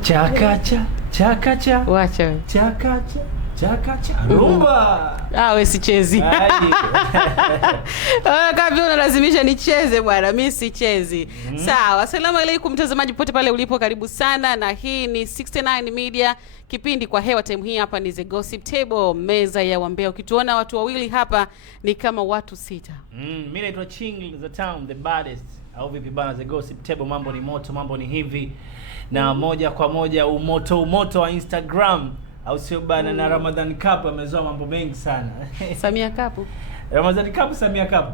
Chakacha, chakacha. Wacha wewe. Chakacha, chakacha. Rumba. Wewe sichezi. Kabla unalazimisha nicheze bwana, mimi sichezi. Sawa, asalamu alaykum mtazamaji pote pale ulipo, karibu sana na hii ni 69 Media. Kipindi kwa hewa time hii hapa ni The Gossip Table, meza ya wambea. Ukituona watu wawili hapa ni kama watu 6. Mimi naitwa Ching the town the baddest. Au vipi bana, The Gossip Table, mambo ni moto, mambo ni hivi. Na moja kwa moja umoto wa Instagram. Au sio bana, na Ramadan Cup amezoa mambo mengi sana. Samia Cup. Ramadan Cup, Samia Cup.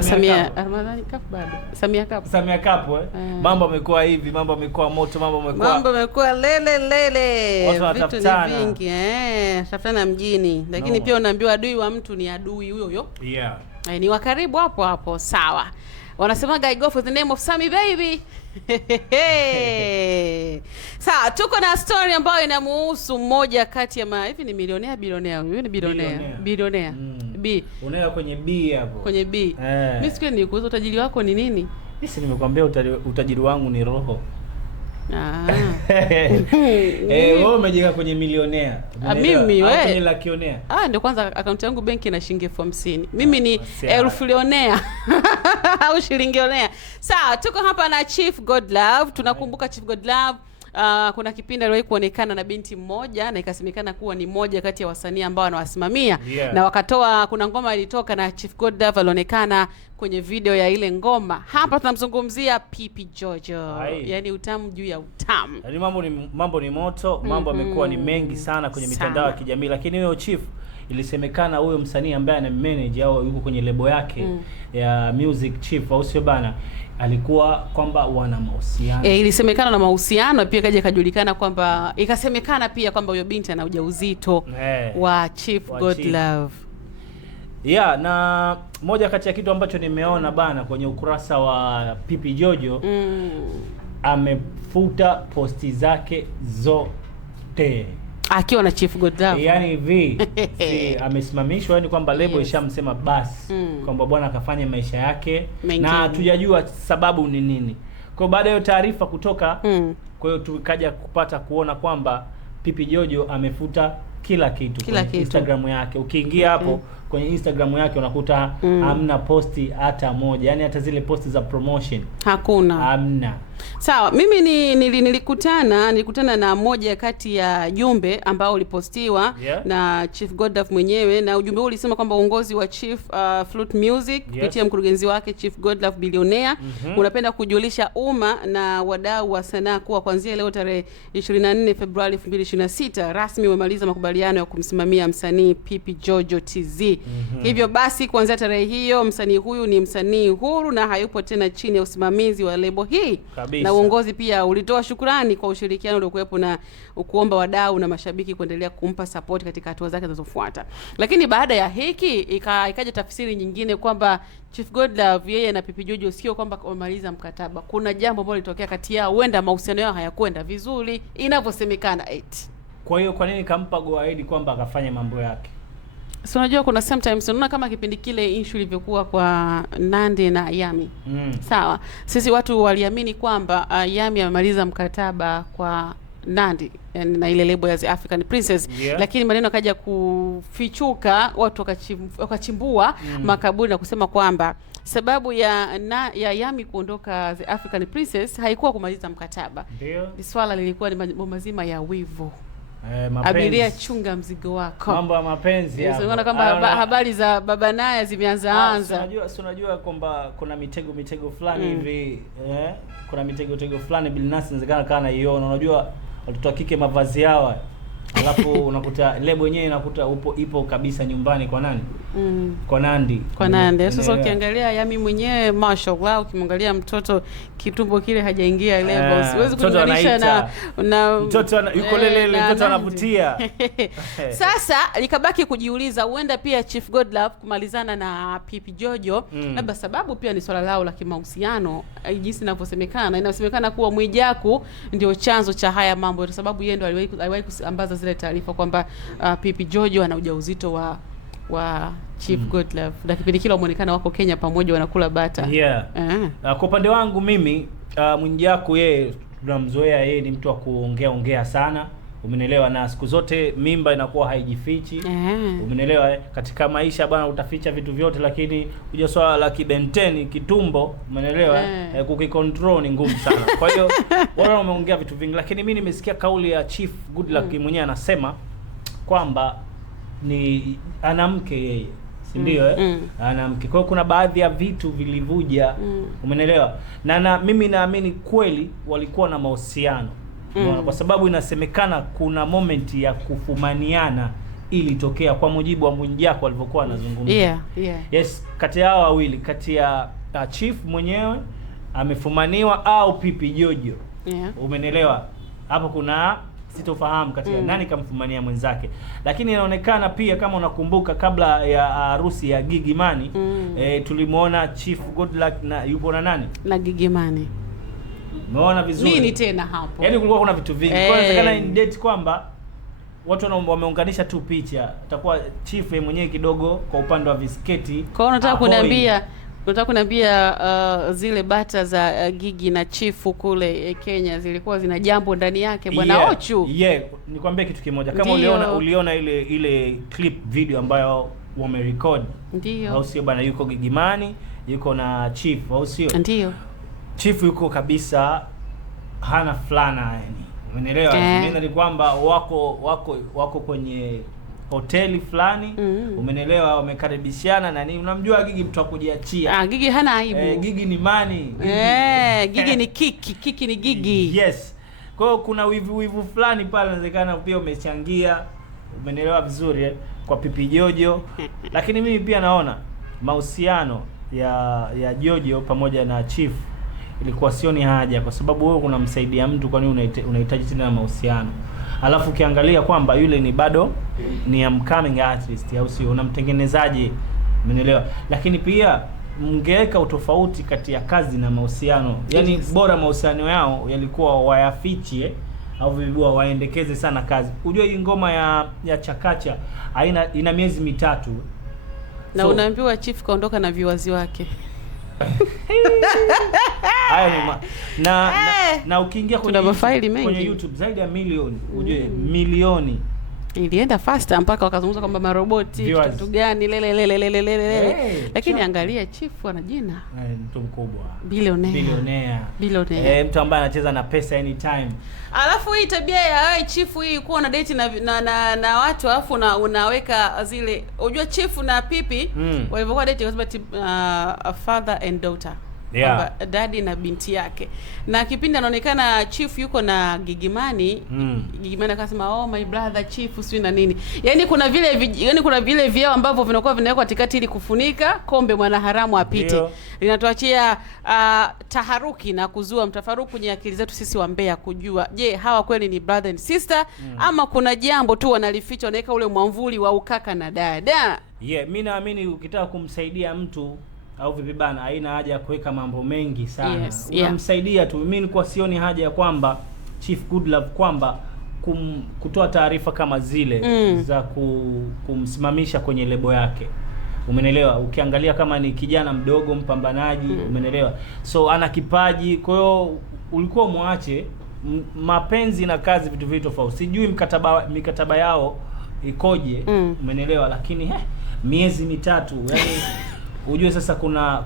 Samia Ramadan Cup bado. Samia Cup. Samia Cup Mambo yamekuwa hivi, mambo yamekuwa moto, mambo yamekuwa lele. Watu wanatafutana. Vitu ni vingi tafutana mjini. Lakini pia unaambiwa adui wa mtu ni adui huyo huyo. Yeah. Ni wa karibu hapo. Sawa. Wanasema I go for the name of Sammy baby. Sawa, tuko na story ambayo inamuhusu mmoja kati ya hivi ni milionea bilionea. Huyu ni bilionea. B. Unaweka kwenye B hapo. Kwenye B. Mimi siku nilikuuliza utajiri wako ni nini? Mimi nimekwambia utajiri wangu ni roho. Wewe umejenga kwenye milionea. Mimi wewe kwenye lakionea. Ndio kwanza akaunti yangu benki ina shilingi 50,000. Mimi ni elfulionea au shilingionea. Sawa, tuko hapa na Chief Godlove. Tunakumbuka Chief Godlove. Kuna kipindi aliwahi kuonekana na binti mmoja na ikasemekana kuwa ni moja kati ya wasanii ambao anawasimamia. Na wakatoa, kuna ngoma ilitoka na Chief Godlove alionekana kwenye video ya ile ngoma. Hapa tunamzungumzia Pipi Jojo. Yaani utamu juu ya utamu. Yaani mambo ni moto, mambo yamekuwa ni mengi sana kwenye mitandao ya kijamii, lakini huyo Chief ilisemekana huyo msanii ambaye ana manage au yuko kwenye lebo yake ya Music Chief au sio bana, alikuwa kwamba wana mahusiano. Ilisemekana na mahusiano, pia kaja kajulikana kwamba ikasemekana pia kwamba huyo binti ana ujauzito wa Chief Godlove. Yeah, na moja kati ya kitu ambacho nimeona bana kwenye ukurasa wa Pipi Jojo, amefuta posti zake zote akiwa na Chief Godlove. Yaani hivi amesimamishwa, yani kwamba lebo ishamsema basi kwamba bwana akafanya maisha yake na hatujajua sababu ni nini. Kwa baada ya taarifa kutoka, kwa hiyo tukaja kupata kuona kwamba Pipi Jojo amefuta kila kitu kwenye Instagram yake. Ukiingia hapo kwenye Instagram yake unakuta hamna posti hata moja. Yaani hata zile posti za promotion hakuna. Hamna. Sawa, mimi nilikutana na moja kati ya jumbe ambao ulipostiwa na Chief Godlove mwenyewe, na ujumbe huu ulisema kwamba uongozi wa Chief Flute Music kupitia mkurugenzi wake Chief Godlove Billionaire unapenda kujulisha umma na wadau wa sanaa kuwa kuanzia leo tarehe 24 Februari 2026 rasmi wamemaliza makubaliano ya kumsimamia msanii Pipi Jojo TZ. Hivyo basi kuanzia tarehe hiyo msanii huyu ni msanii huru na hayupo tena chini ya usimamizi wa lebo hii. Na uongozi pia ulitoa shukrani kwa ushirikiano uliokuwepo na kuomba wadau na mashabiki kuendelea kumpa support katika hatua zake zinazofuata. Lakini baada ya hiki ikaja tafsiri nyingine kwamba Chief Godlove yeye na Pipi Jojo sio kwamba wamaliza mkataba. Kuna jambo ambalo litokea kati yao, huenda mahusiano yao hayakwenda vizuri inavyosemekana eti. Kwa hiyo kwa nini kampa go ahead kwamba akafanya mambo yake? So unajua kuna sometimes unaona kama kipindi kile issue ilivyokuwa kwa Nandy na Yami. Sawa. Sisi watu waliamini kwamba Yami amemaliza mkataba kwa Nandy na ile lebo ya The African Princess, lakini maneno kaja kufichuka, watu wakachimbua makaburi na kusema kwamba sababu ya Yami kuondoka The African Princess haikuwa kumaliza mkataba. Swala lilikuwa ni mambo mazima ya wivu. Abiria chunga mzigo wako. Mambo ya mapenzi hapo. Unaona kwamba habari za baba naye zimeanza. Unajua kwamba kuna mitego fulani hivi, kuna mitego fulani Bilnas inawezekana kana iona. Unajua watoto wa kike mavazi yao. Alafu unakuta lebo yenyewe inakuta ipo kabisa nyumbani kwa nani? Kwa Nandy. Sasa ukiangalia Yami mwenyewe mashallah, ukimwangalia mtoto kitumbo kile hajaingia lebo. Siwezi kulinganisha na mtoto yuko lele mtoto anavutia. Sasa likabaki kujiuliza huenda pia Chief Godlove kumalizana na Pipi Jojo labda sababu pia ni swala lao la kimahusiano, jinsi inavyosemekana. Inasemekana kuwa Mwijaku ndio chanzo cha haya mambo, kwa sababu yeye ndo aliwahi kusambaza zile taarifa kwamba Pipi Jojo ana ujauzito wa Chief Godlove. Na kipindi kile wameonekana wako Kenya pamoja wanakula bata. Kwa upande wangu mimi Mwijaku yeye tunamzoea yeye ni mtu wa kuongea sana, umenielewa, na siku zote mimba inakuwa haijifichi. Umenielewa, katika maisha bwana utaficha vitu vyote, lakini kuja swala la kibenteni kitumbo, umenielewa, kukicontrol ni ngumu sana. Kwa hiyo wao wameongea vitu vingi, lakini mimi nimesikia kauli ya Chief Goodluck mwenyewe anasema kwamba ni ana mke yeye, si ndio? Ana mke. Kwa hiyo kuna baadhi ya vitu vilivuja, umenielewa, na mimi naamini kweli walikuwa na mahusiano. Kwa sababu inasemekana kuna moment ya kufumaniana ilitokea, kwa mujibu wa Mwijaku alivyokuwa anazungumza. Yes, kati ya hao wawili, kati ya Chief mwenyewe amefumaniwa au Pipi Jojo. Umenielewa? Hapo kuna sitofahamu kati ya nani kamfumania mwenzake. Lakini inaonekana pia, kama unakumbuka, kabla ya harusi ya Gigy Money, tulimuona Chief Goodluck na yupo na nani? Na Gigy Money. Umeona vizuri. Nini tena hapo? Yaani kulikuwa kuna vitu vingi. Kwa hiyo inawezekana in date kwamba watu wameunganisha tu picha. Atakuwa Chief mwenyewe kidogo kwa upande wa visketi. Kwa hiyo unataka kuniambia zile bata za Gigy na Chief kule Kenya zilikuwa zina jambo ndani yake bwana Ochu. Nikwambie kitu kimoja. Kama uliona ile clip video ambayo wamerecord. Ndio. Au sio bwana, yuko Gigy Money, yuko na Chief, au sio? Ndio. Chief yuko kabisa hana flana, yani. Umeelewa? Mimi ni kwamba wako kwenye hoteli fulani, umeelewa, wamekaribishana na nini. Unamjua Gigy mtu akujiachia. Gigy hana aibu. Gigy ni mani. Gigy ni kiki ni Gigy. Yes. Kwa hiyo kuna wivu fulani pale, inawezekana pia umechangia, umeelewa vizuri, kwa Pipi Jojo. Lakini mimi pia naona mahusiano ya Jojo pamoja na Chief ilikuwa sioni haja, kwa sababu wewe unamsaidia mtu, kwa nini unahitaji tena mahusiano? Alafu ukiangalia kwamba yule ni bado ni upcoming artist, au sio? Unamtengenezaje? Umeelewa? Lakini pia mngeweka utofauti kati ya kazi na mahusiano. Yaani bora mahusiano yao yalikuwa wayafichie au vibua waendekeze sana kazi. Unajua hii ngoma ya Chakacha ina miezi 3. Na unaambiwa Chief kaondoka na viewers wake. Hayo ni na ukiingia kwenye YouTube zaidi ya milioni, ujue milioni ilienda faster mpaka wakazungumza kwamba maroboti kitu gani lele. Lakini angalia Chief ana jina, mtu mkubwa, billionaire, mtu ambaye anacheza na pesa anytime. Alafu hii tabia ya wewe Chief hii kuwa na date na watu, alafu unaweka zile, unajua Chief na Pipi walivyokuwa date kwa sababu father and daughter, kwamba daddy na binti yake, na kipindi anaonekana Chief yuko na Gigy Money. Gigy Money akasema oh my brother Chief sio na nini, yani kuna vile vyao ambavyo vinakuwa vinawekwa katikati ili kufunika kombe mwanaharamu apite. Linatuachia taharuki na kuzua mtafaruku kwenye akili zetu sisi wa Mbeya kujua, je, hawa kweli ni brother and sister ama kuna jambo tu wanalificha, wanaweka ule mwamvuli wa ukaka na dada. Mimi naamini ukitaka kumsaidia mtu au vipi bana, haina haja ya kuweka mambo mengi sana. Unamsaidia tu. Mimi nilikuwa sioni haja ya kwamba Chief Goodluck kwamba kutoa taarifa kama zile za kumsimamisha kwenye lebo yake. Umeelewa? Ukiangalia kama ni kijana mdogo mpambanaji, umeelewa? So ana kipaji, kwa hiyo ulikuwa muache. Mapenzi na kazi vitu tofauti. Sijui mikataba yao ikoje, umeelewa? Lakini miezi 3, yani ujue sasa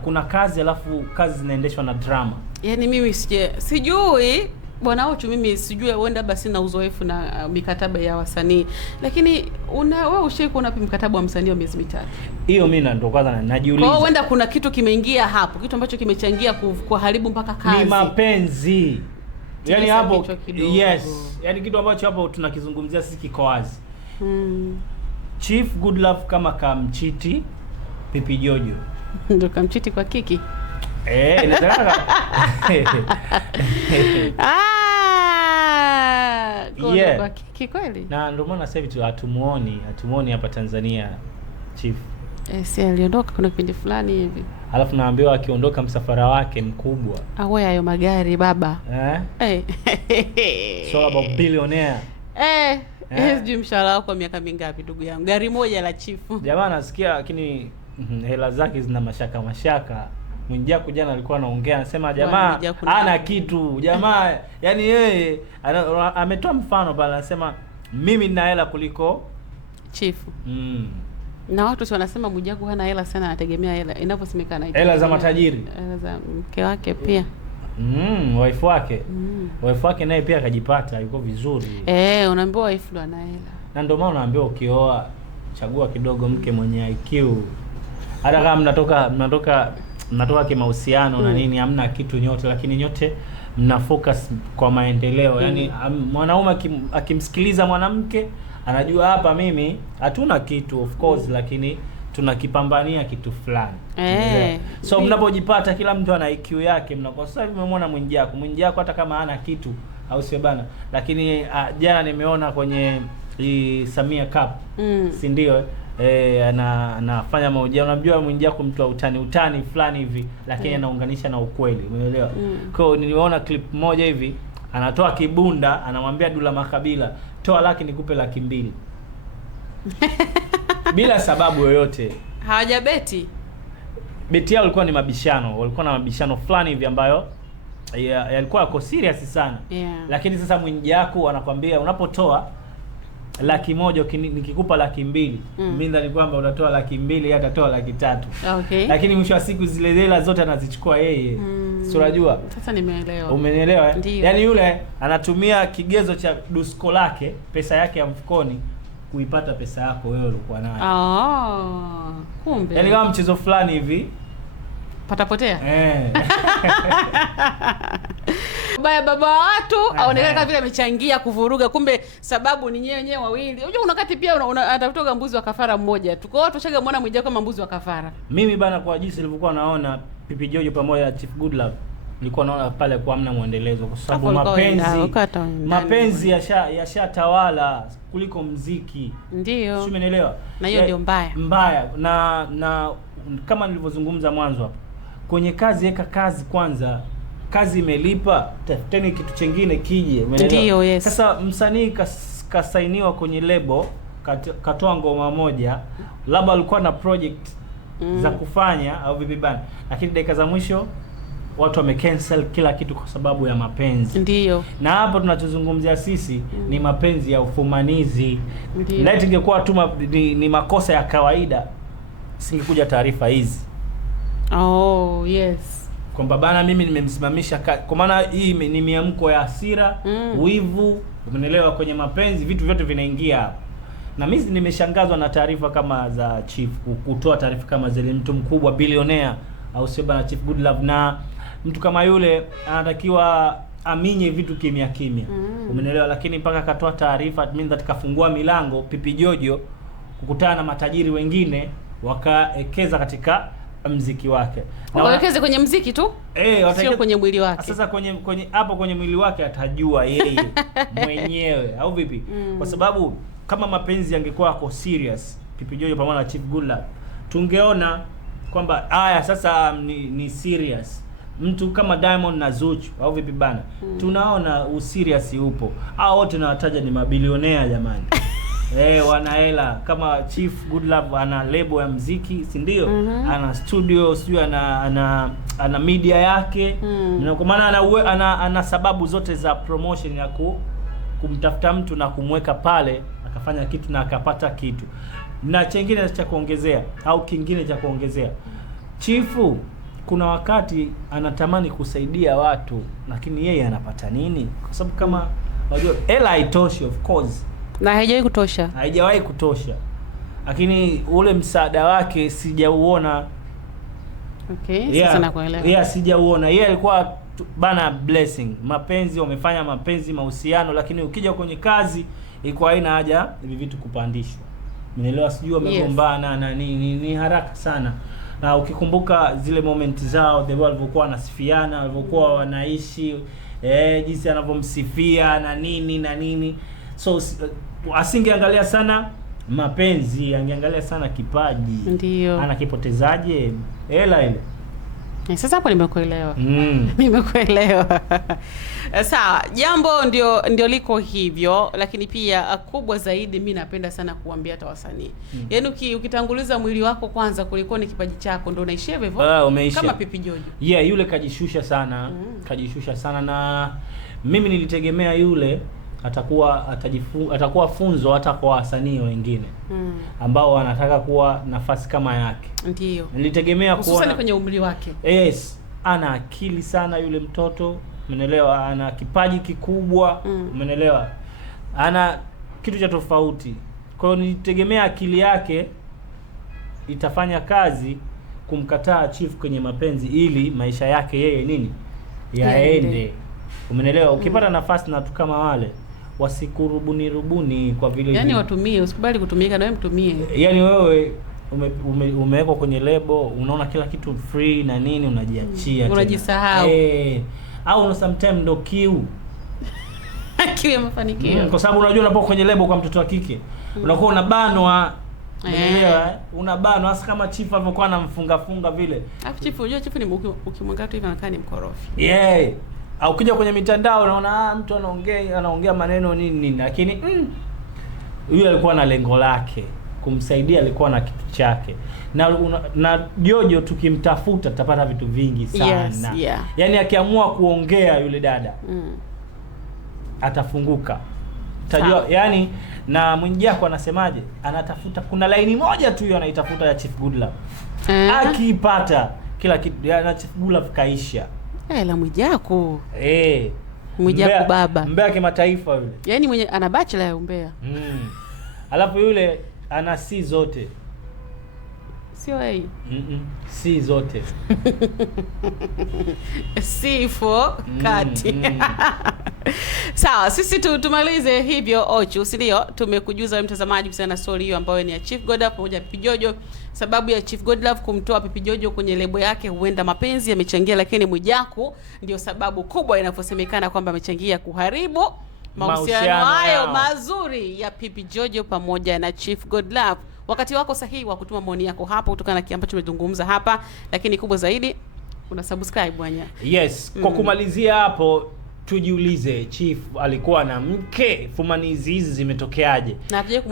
kuna kazi, alafu kazi zinaendeshwa na drama. Yaani mimi sijui bwana Ochu, mimi sijui, huenda basi na uzoefu na mikataba ya wasanii, lakini wewe ushawahi kuona mkataba wa msanii wa miezi 3? Hiyo mimi ndo kwanza najiuliza. Kwa hiyo huenda kuna kitu kimeingia hapo, kitu ambacho kimechangia kuharibu mpaka kazi. Ni mapenzi. Yaani hapo yaani kitu ambacho hapo tunakizungumzia sisi kiko wazi. Chief Goodluck kama kamchiti Pipi Jojo. Ndio kamchiti kwa kiki. Inataka. Kwa kiki kweli. Na ndio maana sasa hivi hatumuoni hapa Tanzania Chief. Si aliondoka kuna kipindi fulani hivi. Alafu naambiwa akiondoka msafara wake mkubwa. Wewe hayo magari baba. So about billionaire. Sijui mshahara wako miaka mingapi ndugu yangu. Gari moja la Chief. Jamaa nasikia, lakini hela zake zina mashaka. Mwijaku jana alikuwa anaongea, anasema jamaa ana kitu. Jamaa yani yeye ametoa mfano pale, anasema mimi nina hela kuliko chifu. Na watu wanasema Mwijaku hana hela sana, anategemea hela inaposemekana hela za matajiri, hela za mke wake pia. Wife wake. Wife wake naye pia akajipata, yuko vizuri. Unaambiwa wife ndo ana hela. Na ndio maana unaambiwa ukioa chagua kidogo mke mwenye IQ. Hata kama mnatoka kimahusiano na nini, hamna kitu nyote, lakini nyote mna focus kwa maendeleo. Yaani mwanaume akimsikiliza mwanamke anajua hapa mimi hatuna kitu of course, lakini tunakipambania kitu fulani. So mnapojipata kila mtu ana IQ yake, mnakuwa sasa umemwona Mwijaku hata kama hana kitu, au sio bana? Lakini jana nimeona kwenye Samia Cup, si ndio? Anafanya mahojiano. Unajua Mwijaku mtu wa utani fulani hivi, lakini anaunganisha na ukweli, umeelewa? Kwa hiyo niliona clip moja hivi, anatoa kibunda, anamwambia Dula Makabila, toa laki nikupe 200,000. Bila sababu yoyote. Hawajabeti. Beti yao ilikuwa ni mabishano, walikuwa na mabishano fulani hivi ambayo yalikuwa yako serious sana. Lakini sasa Mwijaku anakuambia unapotoa 100,000 nikikupa 200,000, mimi ndani kwamba utatoa 200,000, yeye atatoa 300,000. Okay. Lakini mwisho wa siku zile hela zote anazichukua yeye. Si unajua? Sasa nimeelewa. Umenielewa? Yaani yule anatumia kigezo cha dusko lake, pesa yake ya mfukoni, kuipata pesa yako wewe ulikuwa nayo. Kumbe. Yaani kama mchezo fulani hivi patapotea. Baba watu aonekana kama vile amechangia kuvuruga, kumbe sababu ni wenyewe wawili. Unajua kuna wakati pia anatafuta mbuzi wa kafara mmoja. Tuko watu washaga muona Mwijaku kama mbuzi wa kafara. Mimi bana, kwa jinsi nilivyokuwa naona Pipi Jojo pamoja na Chief Goodlove, nilikuwa naona pale kwa hamna muendelezo, kwa sababu mapenzi yashatawala kuliko muziki. Ndio. Sio, umeelewa? Na hiyo ndio mbaya. Na kama nilivyozungumza mwanzo hapo, kwenye kazi weka kazi kwanza. Kazi imelipa, tafuteni kitu kingine kije, umeelewa? Ndio, yes. Sasa msanii kasainiwa kwenye lebo, katoa ngoma moja, labda alikuwa na project za kufanya au vipi bana, lakini dakika za mwisho watu wamecancel kila kitu kwa sababu ya mapenzi. Ndio. Na hapo tunachozungumzia sisi ni mapenzi ya ufumanizi. Na ingekuwa tu ni makosa ya kawaida, singekuja taarifa hizi. Yes. Kwamba bana mimi nimemsimamisha kwa maana hii ni miamko ya hasira, wivu, umeelewa? Kwenye mapenzi vitu vyote vinaingia hapo. Na mimi nimeshangazwa na taarifa kama za Chief, kutoa taarifa kama zile. Mtu mkubwa bilionea, au sio bana, Chief Goodlove, na mtu kama yule anatakiwa aminye vitu kimya, umeelewa? Lakini mpaka akatoa taarifa, means that kafungua milango Pipi Jojo kukutana na matajiri wengine, wakaekeza katika mziki wake. Na wawekeze kwenye mziki tu? Sio kwenye mwili wake. Sasa kwenye mwili wake atajua yeye mwenyewe, au vipi? Kwa sababu kama mapenzi yangekuwa yako serious, Pipi Jojo pamoja na Chief Goodlove, tungeona kwamba haya sasa ni serious. Mtu kama Diamond na Zuchu, au vipi bana? Tunaona userious upo. Hao wote nawataja ni mabilionea jamani. Wana hela. Kama Chief Goodlove ana label ya muziki, si ndio? Ana studio, sio ana media yake. Na kwa maana ana sababu zote za promotion ya kumtafuta mtu na kumweka pale akafanya kitu na akapata kitu. Na kingine cha kuongezea, Chifu kuna wakati anatamani kusaidia watu, lakini yeye anapata nini? Kwa sababu kama unajua hela haitoshi, of course. Na haijawahi kutosha. Lakini ule msaada wake sijauona. Sasa nakuelewa. Sijauona. Yeye alikuwa bana blessing. Mapenzi wamefanya mapenzi, mahusiano, lakini ukija kwenye kazi ilikuwa haina haja hivi vitu kupandishwa. Umeelewa? Sijui wamegombana na ni haraka sana. Na ukikumbuka zile moment zao, the walivyokuwa wanasifiana, walivyokuwa wanaishi, jinsi anavyomsifia na nini. So asingeangalia sana mapenzi, angeangalia sana kipaji. Ndio. Anakipotezaje hela ile? Sasa hapo nimekuelewa. Nimekuelewa. Sawa, jambo ndio liko hivyo, lakini pia kubwa zaidi mimi napenda sana kuambia hata wasanii. Yaani ukitanguliza mwili wako kwanza kuliko ni kipaji chako ndio unaishia hivyo. Kama Pipi Jojo. Yule kajishusha sana. Kajishusha sana, na mimi nilitegemea yule atakuwa funzo hata kwa wasanii wengine ambao wanataka kuwa nafasi kama yake. Ndio. Nilitegemea kuona hususan kwenye umri wake. Yes, ana akili sana yule mtoto, umeelewa? Ana kipaji kikubwa, umeelewa? Ana kitu cha tofauti. Kwa hiyo nilitegemea akili yake itafanya kazi kumkataa Chief kwenye mapenzi ili maisha yake yeye yaende. Umeelewa? Ukipata nafasi na watu kama wale wasikurubuni kwa vile yani watumie, usikubali kutumika na wewe mtumie. Yani wewe umewekwa kwenye lebo, unaona kila kitu free na nini, unajiachia unajisahau. Au sometimes ndo kiu ya mafanikio. Kwa sababu unajua unapokuwa kwenye lebo kwa mtoto wa kike unakuwa unabanwa. Unaelewa? Unabanwa hasa kama Chief alivyokuwa anamfunga vile. Alafu Chief, unajua Chief ni ukimwangalia tu hivi anakaa ni mkorofi. Au ukija kwenye mitandao unaona mtu anaongea maneno nini, lakini yule alikuwa na lengo lake kumsaidia, alikuwa na kitu chake. Na Jojo tukimtafuta tutapata vitu vingi sana. Yes, yeah. Yaani akiamua kuongea yule dada atafunguka. Utajua yani, na Mwijaku anasemaje? Anatafuta, kuna laini moja tu hiyo anaitafuta ya Chief Goodlove. Akiipata kila kitu na Chief Goodlove kaisha. La Mwijaku. Mwijaku baba. Mbea kimataifa yule. Yaani mwenye ana bachelor ya umbea. Alafu yule ana C zote. Sio A. C zote. C for kati. Sawa, sisi tumalize hivyo Ochu, si ndio? Tumekujuza wewe mtazamaji kuhusiana na story hiyo ambayo ni ya Chief Godlove pamoja na Pipi Jojo. Sababu ya Chief Godlove kumtoa Pipi Jojo kwenye lebo yake, huenda mapenzi yamechangia, lakini Mwijaku ndio sababu kubwa inavyosemekana kwamba amechangia kuharibu mahusiano hayo mazuri ya Pipi Jojo pamoja na Chief Godlove. Wakati wako sahihi wa kutuma maoni yako hapa kutokana na kile ambacho tumezungumza hapa, lakini kubwa zaidi una subscribe bwana. Yes, kwa kumalizia hapo tujiulize, Chief alikuwa na mke, fumanizi hizi zimetokeaje?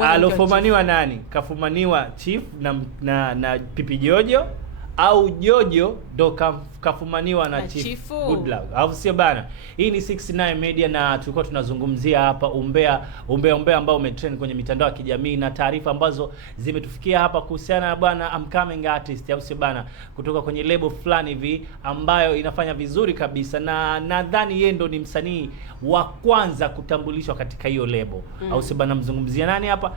Alofumaniwa nani? Kafumaniwa Chief na Pipi Jojo, au Jojo ndo kafumaniwa na Chief Goodlove, au sio bana? Hii ni 69 Media na tulikuwa tunazungumzia hapa umbea ambao umetrend kwenye mitandao ya kijamii na taarifa ambazo zimetufikia hapa kuhusiana na bwana upcoming artist, au sio bana, kutoka kwenye label fulani hivi ambayo inafanya vizuri kabisa, na nadhani yeye ndo ni msanii wa kwanza kutambulishwa katika hiyo label. Au sio bana? Mzungumzia nani hapa?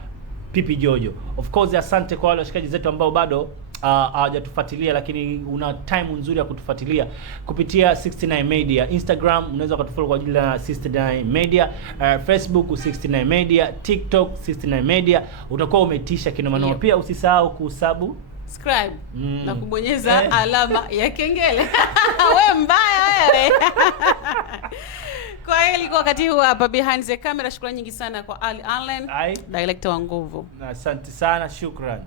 Pipi Jojo. Of course, asante kwa wale washikaji zetu ambao bado hawajatufuatilia, lakini una time nzuri ya kutufuatilia kupitia 69 Media. Instagram unaweza kutufollow kwa jina la 69 Media, Facebook 69 Media, TikTok 69 Media. Utakuwa umetisha kinoma. Pia usisahau subscribe na kubonyeza alama ya kengele. Wewe mbaya wewe. Kwa hili kwa wakati huu hapa behind the camera, shukrani nyingi sana kwa Ali Allen, director wa nguvu. Asante sana, shukrani.